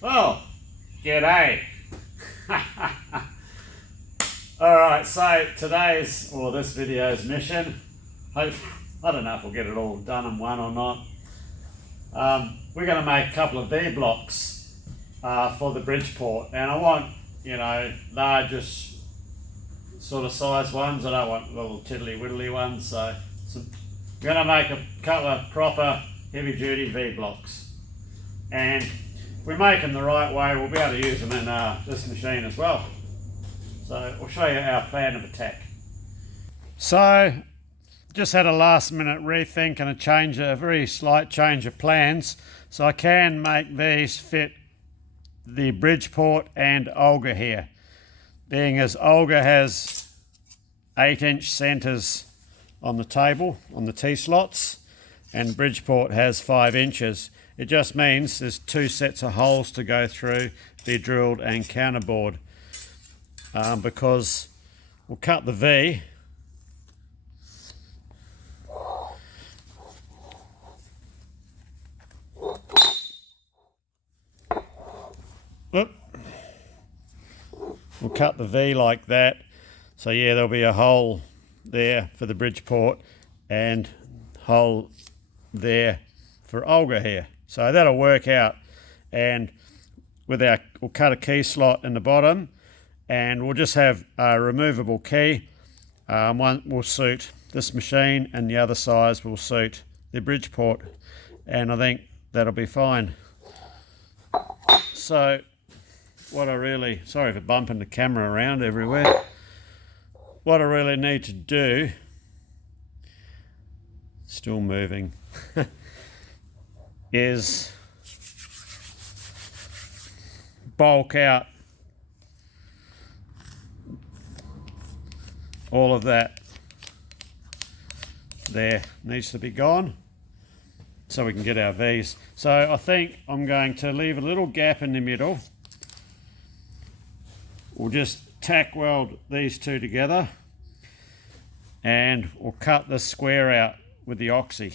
Well, g'day. Alright, so today's, or this video's mission, I don't know if we'll get it all done in one or not. We're going to make a couple of Vee blocks for the Bridgeport, and I want, largest sort of size ones. I don't want little tiddly widdly ones, so I'm going to make a couple of proper heavy duty Vee blocks. And if we make them the right way, we'll be able to use them in this machine as well. So we'll show you our plan of attack. So just had a last minute rethink and a very slight change of plans. So I can make these fit the Bridgeport and Olga here. Being as Olga has 8-inch centres on the table, on the T-slots, and Bridgeport has 5 inches. It just means there's 2 sets of holes to go through, be drilled and counterbored, because we'll cut the V we'll cut the V like that. So yeah, there'll be a hole there for the Bridgeport and hole there for Olga here. So that'll work out, and we'll cut a key slot in the bottom, and we'll just have a removable key. One will suit this machine and the other size will suit the Bridgeport, and I think that'll be fine. So sorry for bumping the camera around everywhere. What I really need to do, still moving, is bulk out all of that there. Needs to be gone so we can get our V's. So I think I'm going to leave a little gap in the middle. We'll just tack weld these two together, and we'll cut this square out with the Oxy.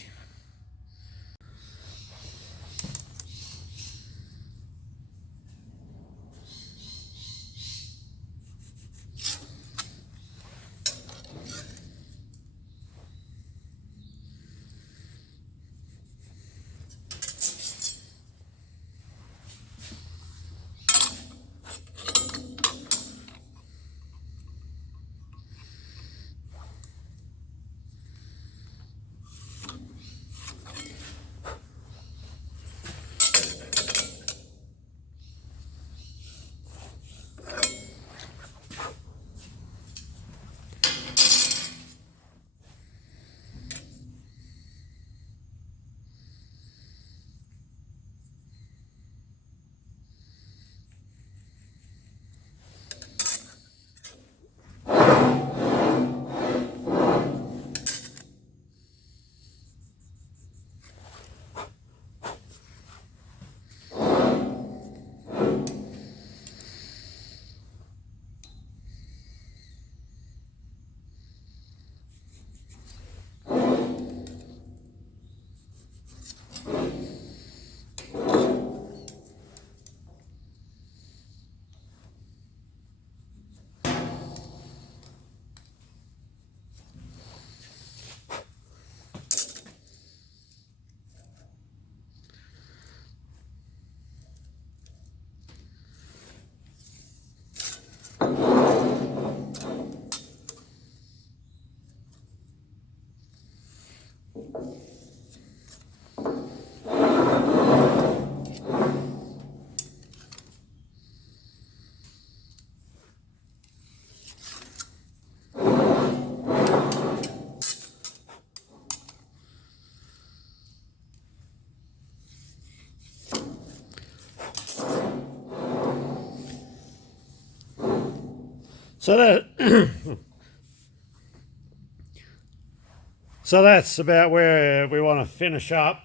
So that's about where we want to finish up.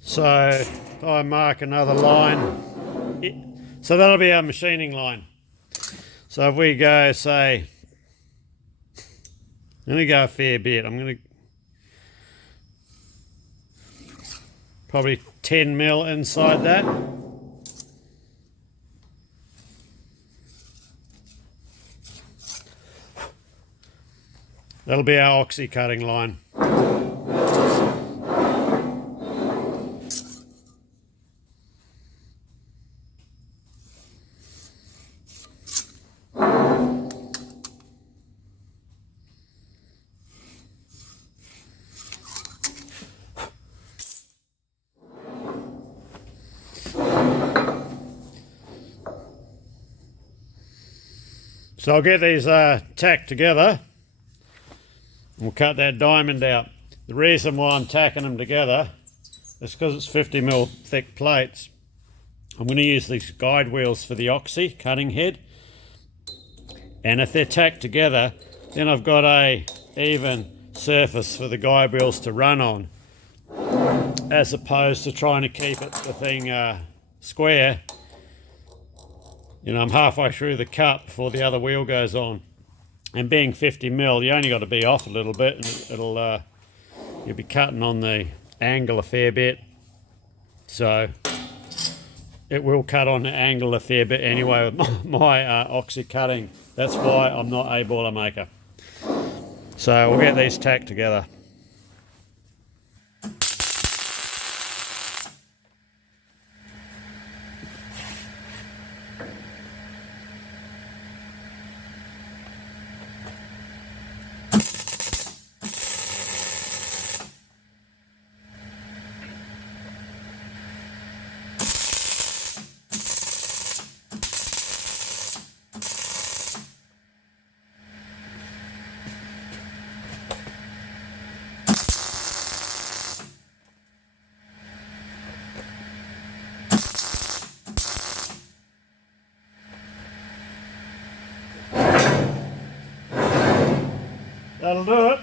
So if I mark another line, so that'll be our machining line. So if we go, say, I'm going to go a fair bit. I'm going to probably 10 mil inside that. That'll be our oxy-cutting line. So I'll get these tacked together. We'll cut that diamond out. The reason why I'm tacking them together is because it's 50mm thick plates. I'm going to use these guide wheels for the oxy cutting head. And if they're tacked together, then I've got a even surface for the guide wheels to run on, as opposed to trying to keep the thing square. You know, I'm halfway through the cut before the other wheel goes on. And being 50mm, you only got to be off a little bit, and you'll be cutting on the angle a fair bit. So it will cut on the angle a fair bit anyway with my oxy cutting. That's why I'm not a Boilermaker. So we'll get these tacked together. That'll do it.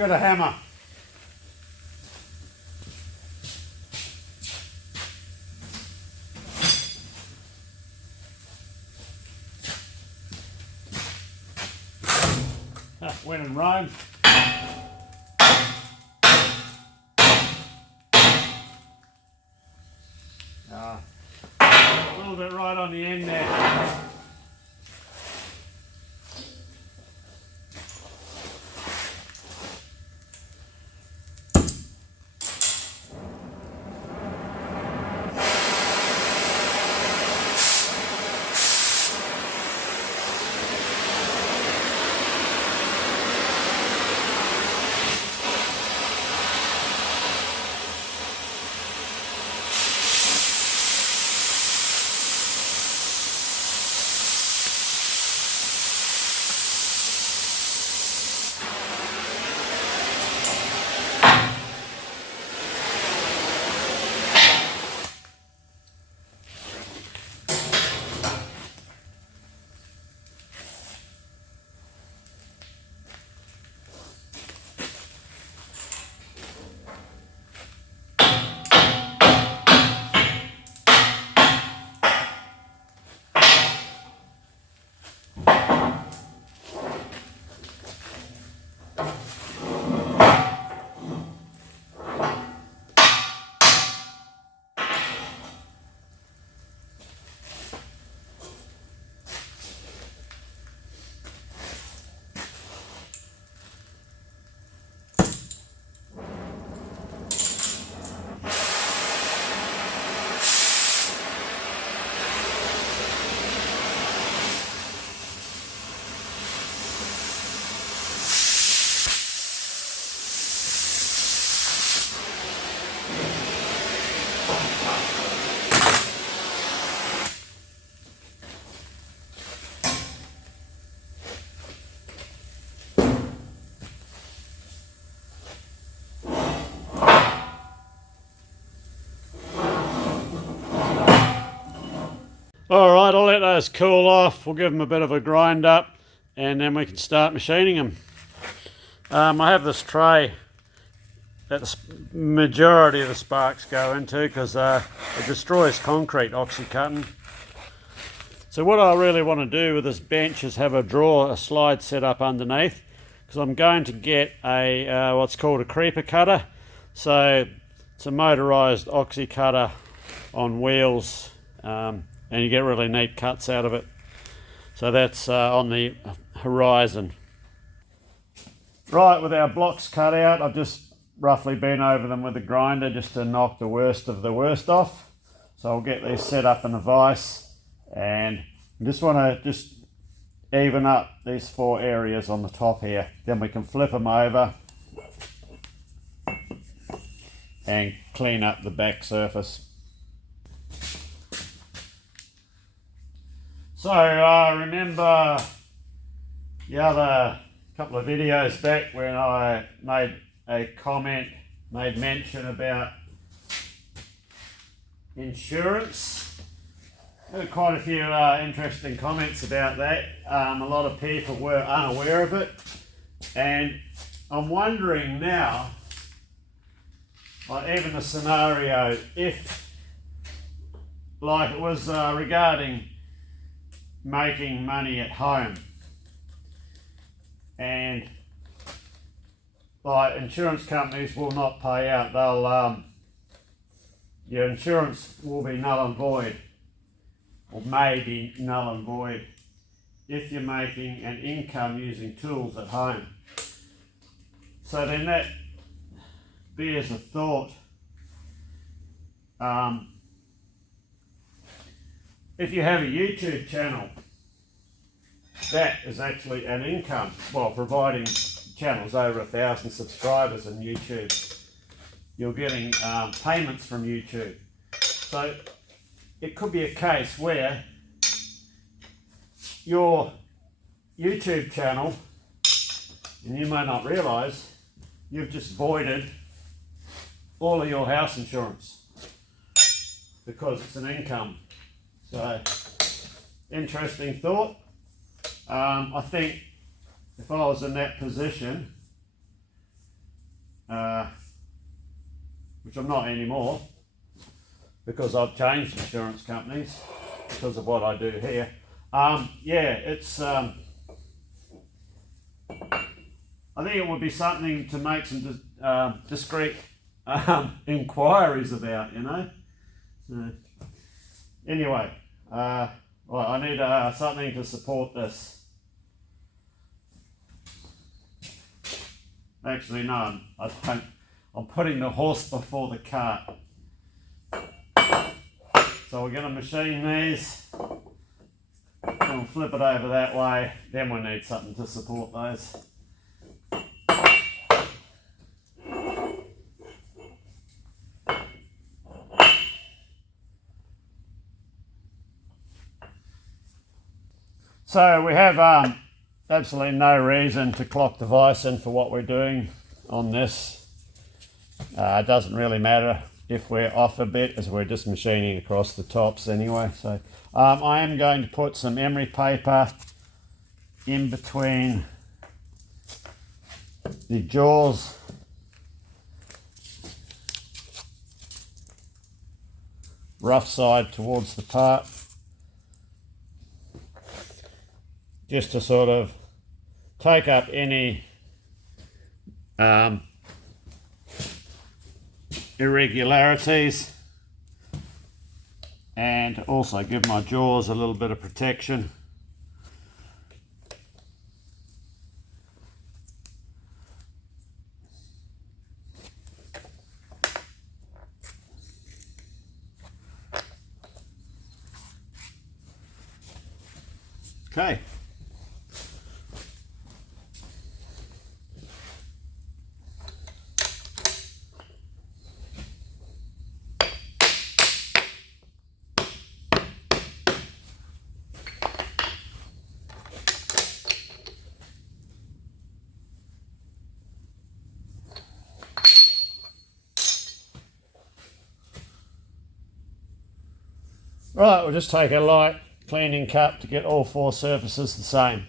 got a hammer. When in Rome. A little bit right on the end there. Alright, I'll let those cool off. We'll give them a bit of a grind up and then we can start machining them. I have this tray that the majority of the sparks go into because it destroys concrete, Oxy-cutting. So what I really want to do with this bench is have a slide set up underneath, because I'm going to get a what's called a creeper cutter. So it's a motorized Oxy cutter on wheels, and you get really neat cuts out of it. So that's on the horizon. Right, with our blocks cut out, I've just roughly been over them with a grinder just to knock the worst of the worst off. So I'll get these set up in a vise, and I just want to even up these 4 areas on the top here. Then we can flip them over and clean up the back surface. So remember the other couple of videos back when I made mention about insurance? There were quite a few interesting comments about that. A lot of people were unaware of it, and I'm wondering now, like even the scenario, if like it was regarding making money at home, and like insurance companies will not pay out. They'll your insurance will be null and void, or may be null and void, if you're making an income using tools at home. So then that bears a thought. If you have a YouTube channel, that is actually an income. Well, providing channels over 1,000 subscribers on YouTube, you're getting payments from YouTube. So it could be a case where your YouTube channel, and you may not realise, you've just voided all of your house insurance because it's an income. So, interesting thought. I think if I was in that position, which I'm not anymore because I've changed insurance companies because of what I do here. Yeah, it's I think it would be something to make some discreet inquiries about, you know. So anyway, well, I need something to support this. Actually, no, I don't. I'm putting the horse before the cart. So we're going to machine these and flip it over that way. Then we need something to support those. So we have absolutely no reason to clock the vise in for what we're doing on this. It doesn't really matter if we're off a bit as we're just machining across the tops anyway. So I am going to put some emery paper in between the jaws rough side towards the part, just to sort of take up any irregularities and also give my jaws a little bit of protection. Okay. Right, we'll just take a light cleaning cup to get all four surfaces the same.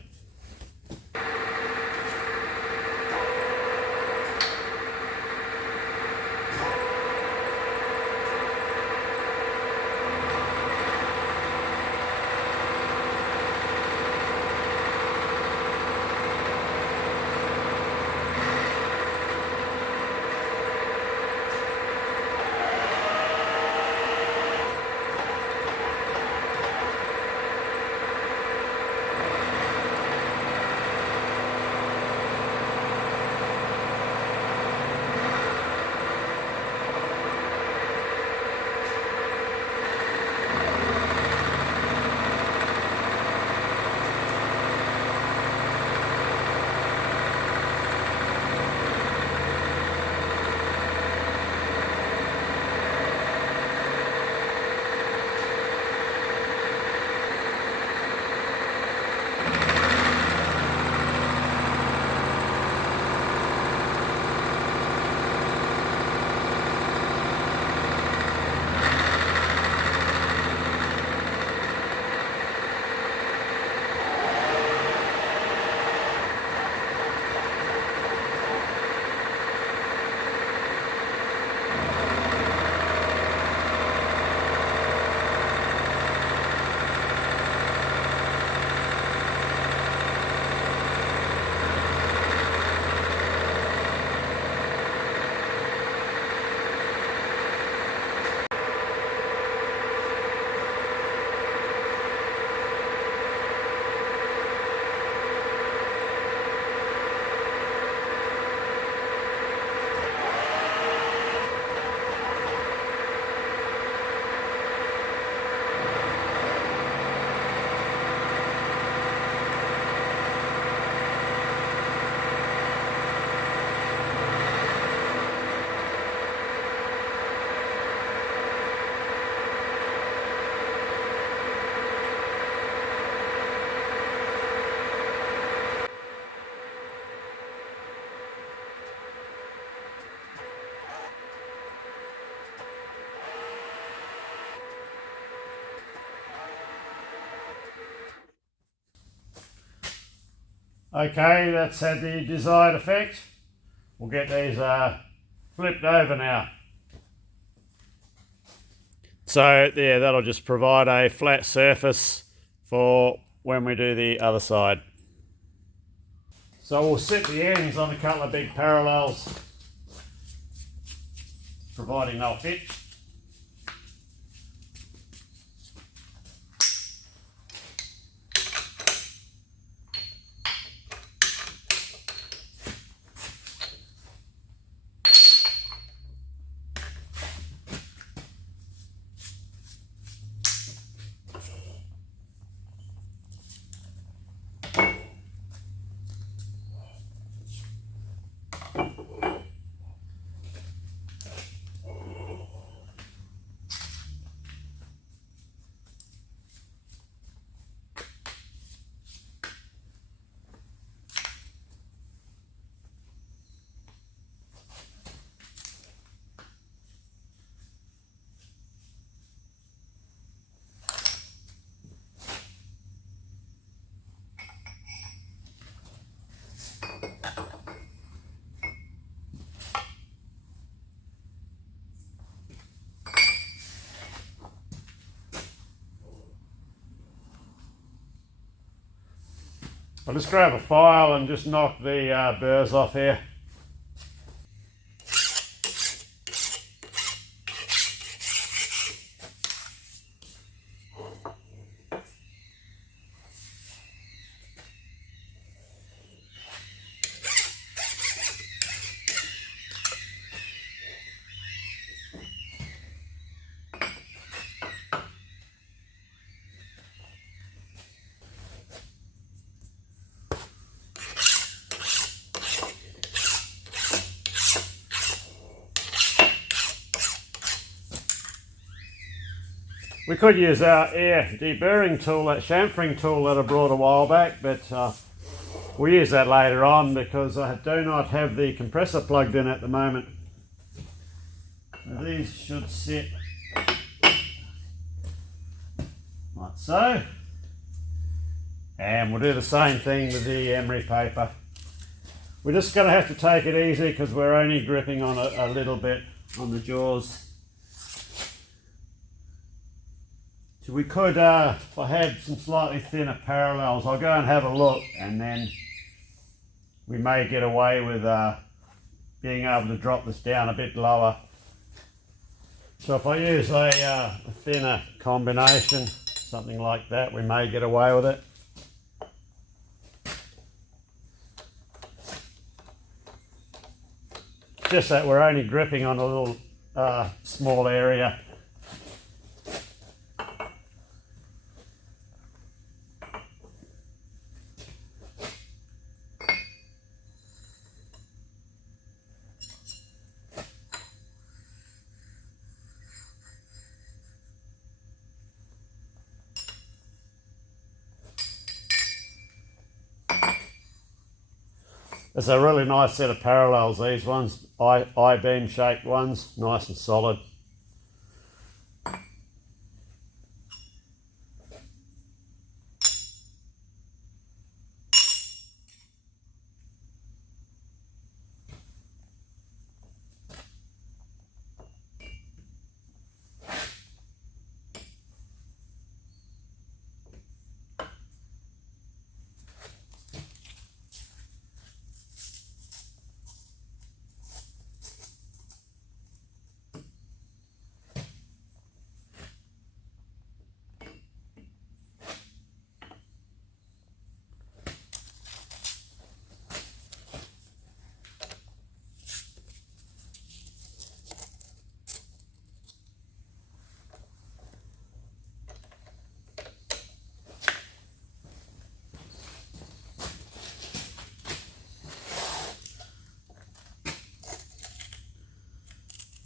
Okay, that's had the desired effect. We'll get these flipped over now. So yeah, that'll just provide a flat surface for when we do the other side. So we'll set the ends on a couple of big parallels, providing they'll fit. I'll just grab a file and just knock the burrs off here. We could use our air deburring tool, that chamfering tool that I brought a while back, but we'll use that later on because I do not have the compressor plugged in at the moment. So these should sit like so. And we'll do the same thing with the emery paper. We're just going to have to take it easy because we're only gripping on a little bit on the jaws. So we could, if I had some slightly thinner parallels, I'll go and have a look, and then we may get away with being able to drop this down a bit lower. So if I use a thinner combination, something like that, we may get away with it. Just that we're only gripping on a little small area. It's a really nice set of parallels, these ones, I-beam shaped ones, nice and solid.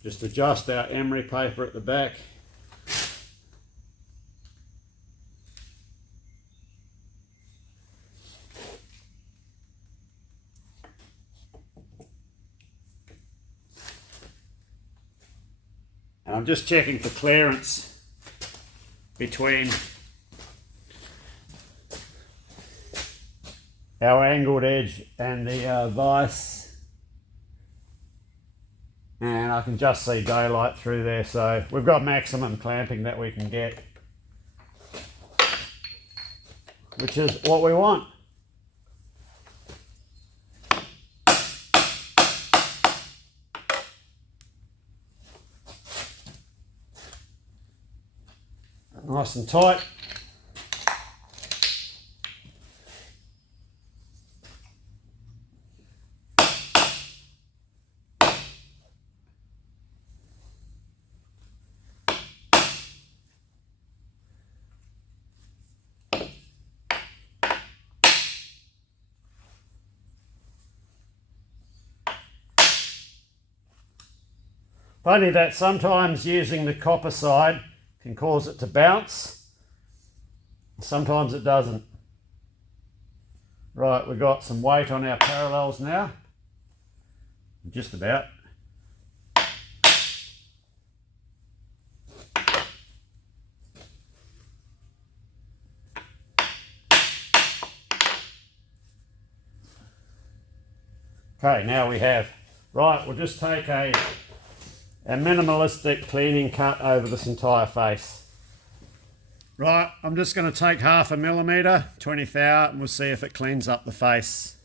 Just adjust our emery paper at the back. And I'm just checking for clearance between our angled edge and the vise. and I can just see daylight through there, so we've got maximum clamping that we can get, which is what we want. Nice and tight. Funny that sometimes using the copper side can cause it to bounce. Sometimes it doesn't. Right, we've got some weight on our parallels now. Just about. Okay, now we have. Right, we'll just take a minimalistic cleaning cut over this entire face. Right, I'm just going to take 0.5 millimetre, 20th thou, and we'll see if it cleans up the face.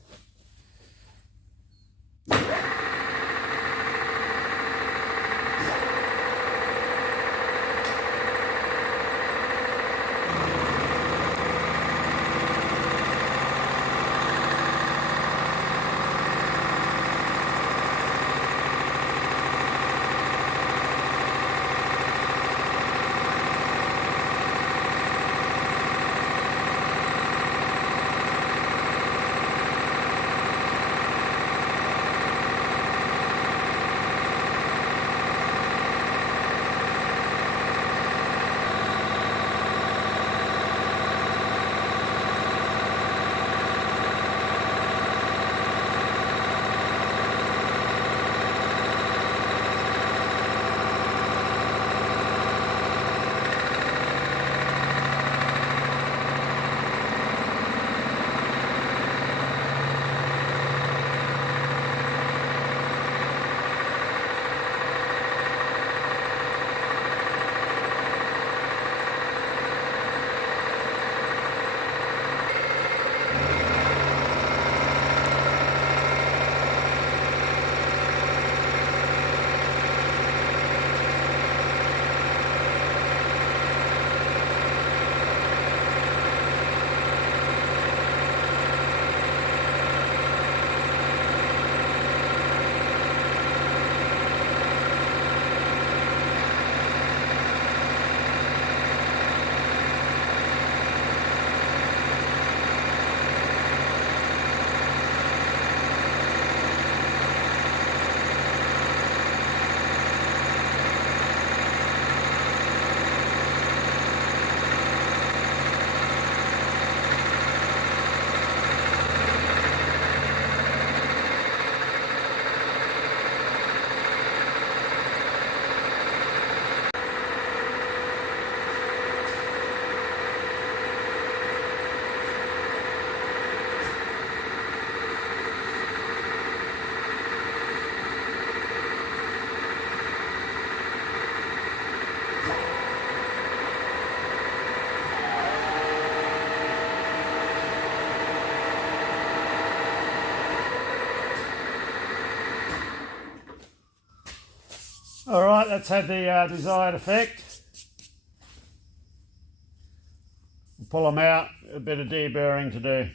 Alright, that's had the desired effect. Pull them out, a bit of deburring to do.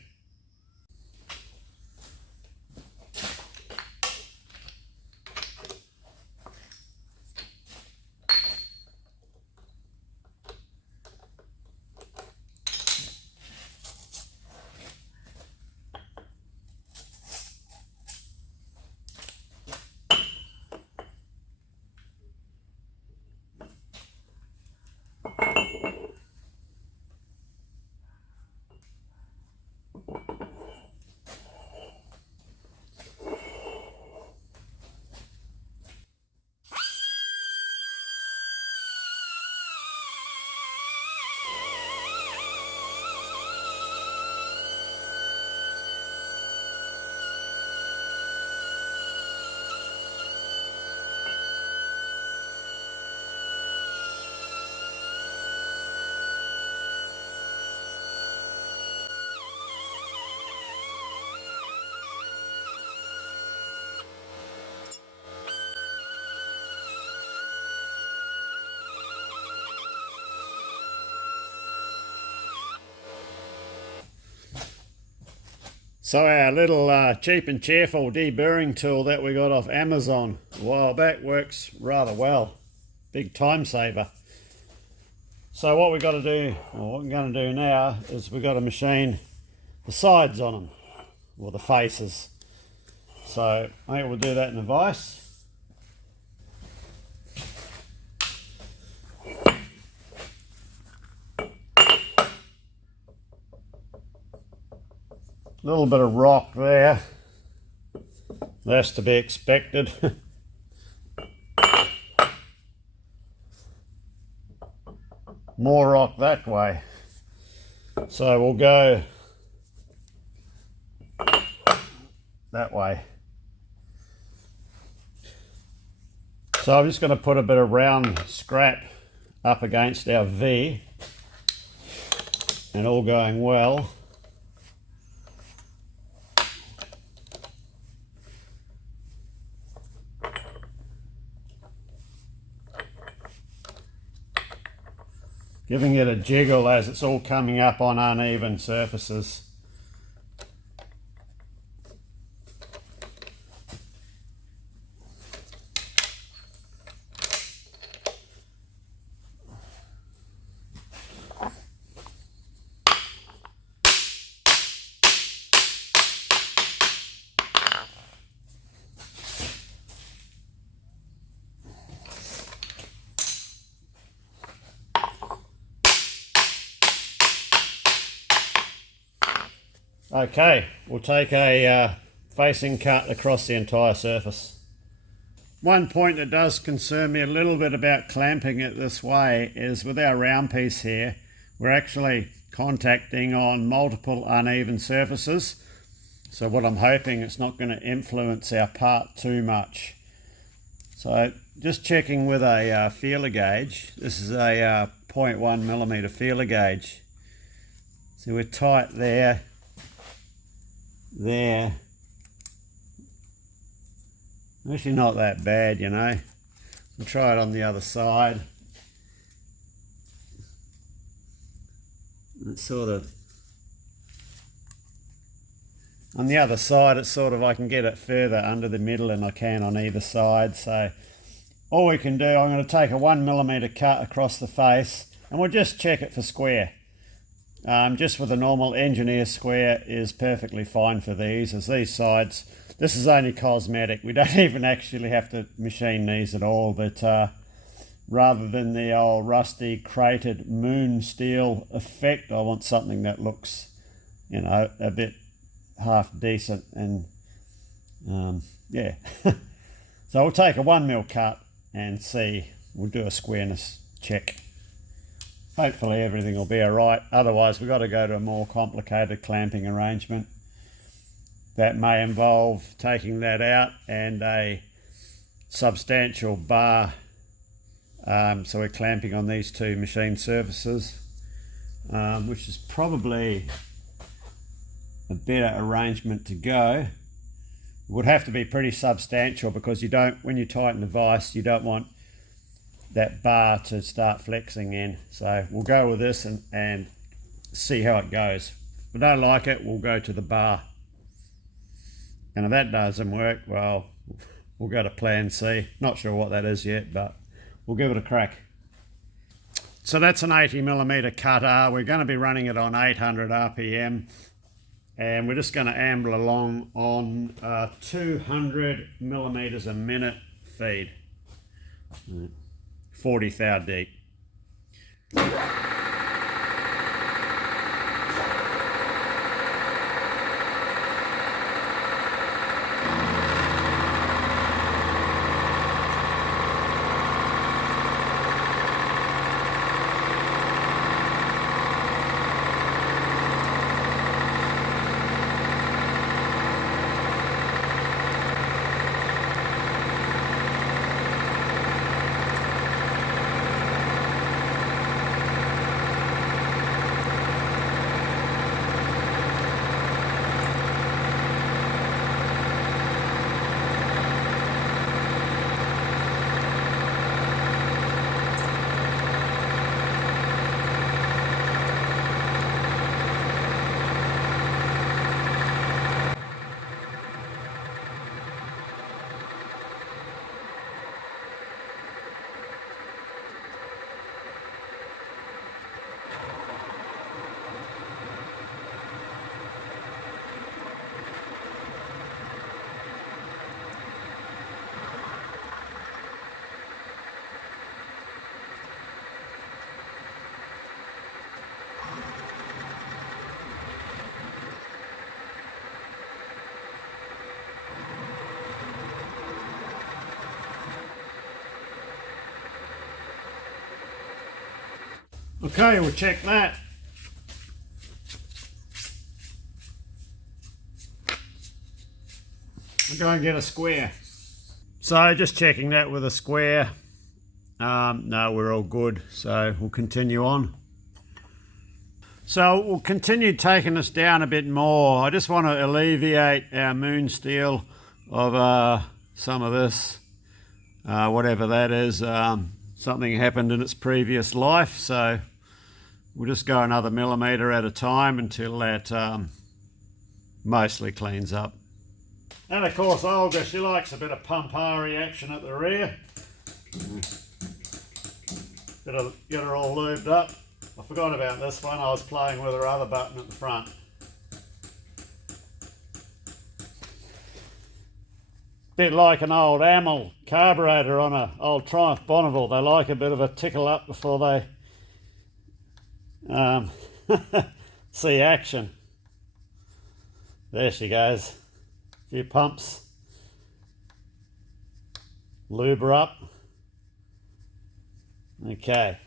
So our little cheap and cheerful deburring tool that we got off Amazon a while back works rather well. Big time saver. So what we've got to do, or what I'm going to do now, is we've got to machine the sides on them, or the faces. So I think we'll do that in a vise. A little bit of rock there. That's to be expected. More rock that way. So we'll go that way. So I'm just going to put a bit of round scrap up against our V, and all going well, giving it a jiggle as it's all coming up on uneven surfaces. Okay, we'll take a facing cut across the entire surface. One point that does concern me a little bit about clamping it this way is with our round piece here, we're actually contacting on multiple uneven surfaces. So what I'm hoping, it's not going to influence our part too much. So just checking with a feeler gauge. This is a 0.1mm feeler gauge. So we're tight there. There, actually not that bad, you know. We'll try it on the other side. It's sort of on the other side, it's sort of, I can get it further under the middle than I can on either side. So all we can do, I'm going to take a 1mm cut across the face, and we'll just check it for square. Just with a normal engineer square is perfectly fine for these, as these sides, this is only cosmetic. We don't even actually have to machine these at all, but rather than the old rusty crated moon steel effect, I want something that looks, you know, a bit half decent. And yeah. So we'll take a 1mm cut and see, we'll do a squareness check. Hopefully everything will be alright, otherwise we've got to go to a more complicated clamping arrangement. That may involve taking that out and a substantial bar. So we're clamping on these two machine surfaces, which is probably a better arrangement to go. It would have to be pretty substantial, because you don't, when you tighten the vise, you don't want that bar to start flexing in. So we'll go with this and see how it goes. If we don't like it, we'll go to the bar. And if that doesn't work, well, we'll go to plan C. Not sure what that is yet, but we'll give it a crack. So that's an 80mm cutter. We're going to be running it on 800 RPM. And we're just going to amble along on 200mm a minute feed. 40 thou deep. Okay, we'll check that. I'll go and get a square. So just checking that with a square. No, we're all good, so we'll continue on. So we'll continue taking this down a bit more. I just want to alleviate our moon steel of some of this, whatever that is. Something happened in its previous life, so we'll just go another millimetre at a time until that mostly cleans up. And of course Olga, she likes a bit of pump-ari action at the rear. Get her all lubed up. I forgot about this one, I was playing with her other button at the front. Bit like an old Amel carburetor on an old Triumph Bonneville. They like a bit of a tickle up before they see action. There she goes. A few pumps. Lube her up. Okay.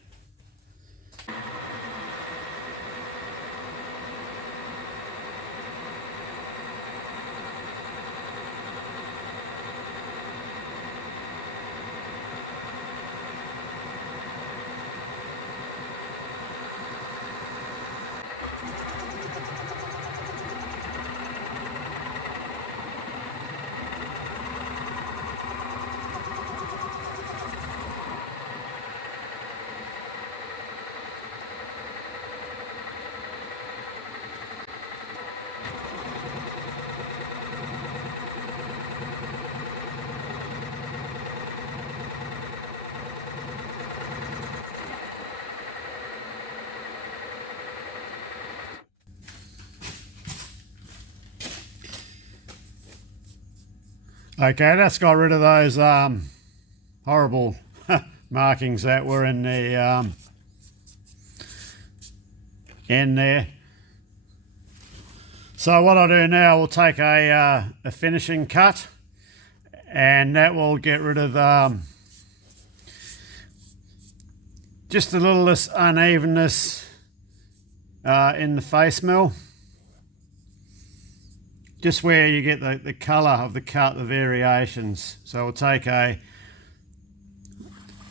Okay, that's got rid of those horrible markings that were in the end there. So what I'll do now, we'll take a finishing cut, and that will get rid of just a little this unevenness in the face mill. Just where you get the colour of the cut, the variations. So we'll take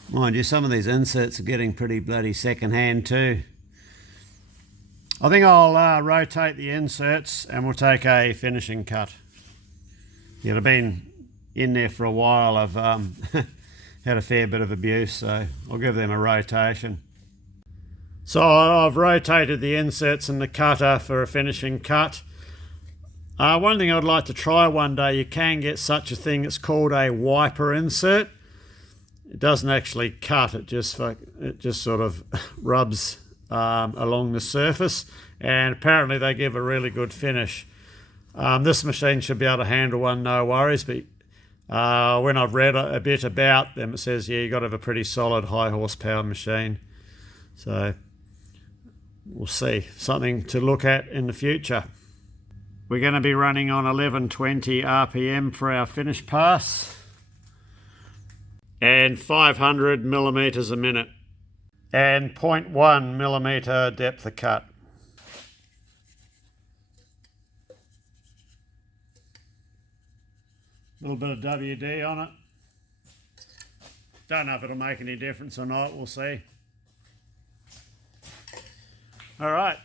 mind you, some of these inserts are getting pretty bloody second-hand too. I think I'll rotate the inserts and we'll take a finishing cut. Yeah, they've been in there for a while. I've had a fair bit of abuse, so I'll give them a rotation. So I've rotated the inserts and the cutter for a finishing cut. One thing I'd like to try one day, you can get such a thing, it's called a wiper insert. It doesn't actually cut, it just sort of rubs along the surface, and apparently they give a really good finish. This machine should be able to handle one, no worries, but when I've read a bit about them, it says, yeah, you've got to have a pretty solid high horsepower machine. So we'll see, something to look at in the future. We're going to be running on 1120 RPM for our finish pass and 500 millimetres a minute and 0.1 millimetre depth of cut. A little bit of WD on it. Don't know if it'll make any difference or not, we'll see. All right.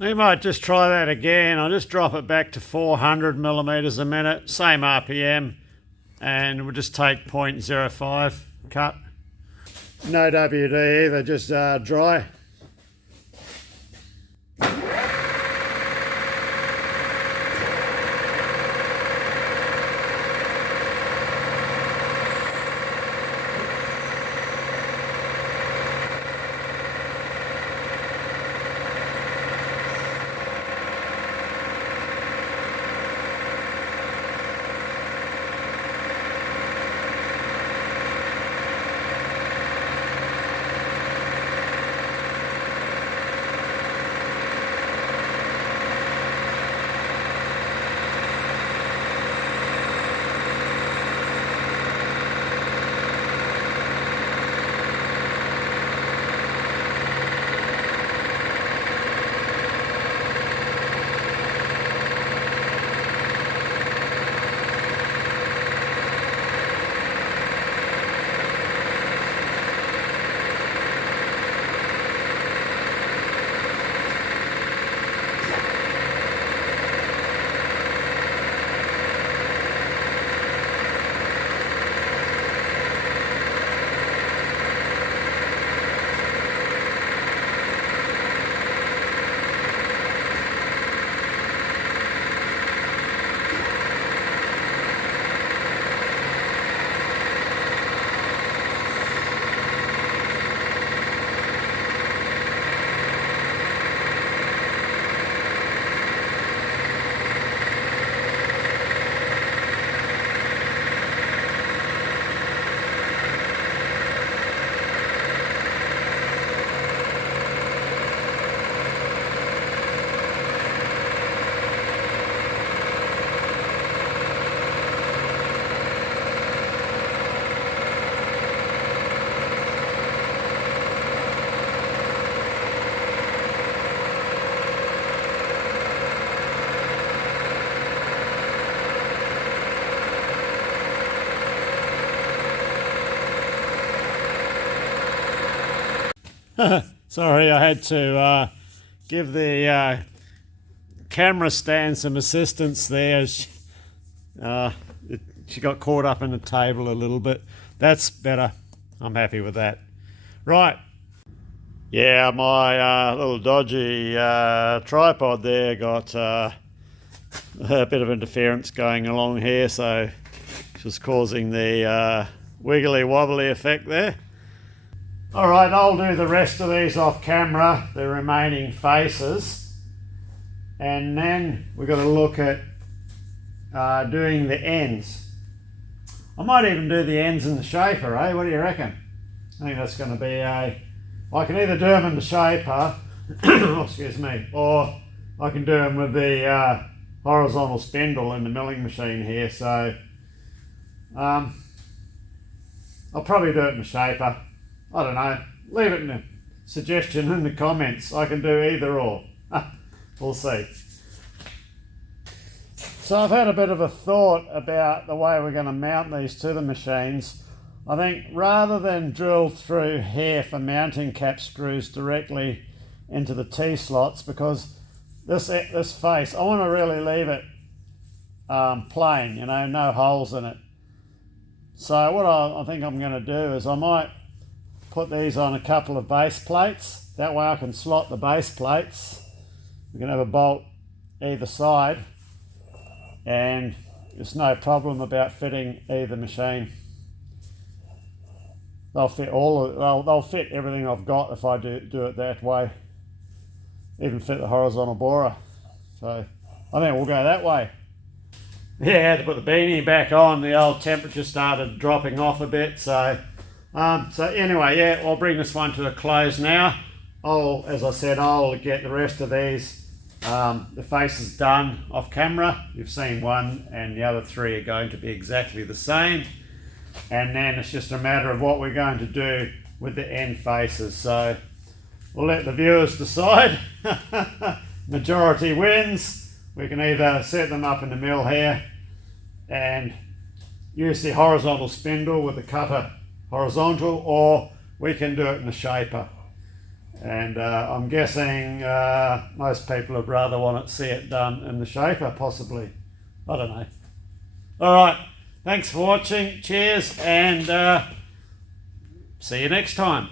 We might just try that again. I'll just drop it back to 400 millimetres a minute, same RPM, and we'll just take 0.05 cut. No WD either, just dry. Sorry, I had to give the camera stand some assistance there. She got caught up in the table a little bit. That's better. I'm happy with that. Right. Yeah, my little dodgy tripod there got a bit of interference going along here, so just causing the wiggly wobbly effect there. Alright, I'll do the rest of these off camera, the remaining faces, and then we've got to look at doing the ends. I might even do the ends in the shaper, eh? What do you reckon? I think that's going to be I can either do them in the shaper, excuse me, or I can do them with the horizontal spindle in the milling machine here, so I'll probably do it in the shaper. I don't know. Leave it in a suggestion in the comments. I can do either or. We'll see. So I've had a bit of a thought about the way we're going to mount these to the machines. I think rather than drill through here for mounting cap screws directly into the T-slots, because this face, I want to really leave it plain, you know, no holes in it. So what I think I'm going to do is I might put these on a couple of base plates. That way I can slot the base plates. We can have a bolt either side, and there's no problem about fitting either machine. They'll fit they'll fit everything I've got if I do it that way. Even fit the horizontal borer. So I think we'll go that way. Yeah, I had to put the beanie back on. The old temperature started dropping off a bit, so anyway, yeah, I'll bring this one to a close now. As I said, I'll get the rest of these, the faces done off camera. You've seen one, and the other three are going to be exactly the same. And then it's just a matter of what we're going to do with the end faces. So we'll let the viewers decide. Majority wins. We can either set them up in the mill here and use the horizontal spindle with the cutter horizontal, or we can do it in the shaper. And I'm guessing most people would rather want to see it done in the shaper, possibly. I don't know. All right, thanks for watching. Cheers, and See you next time.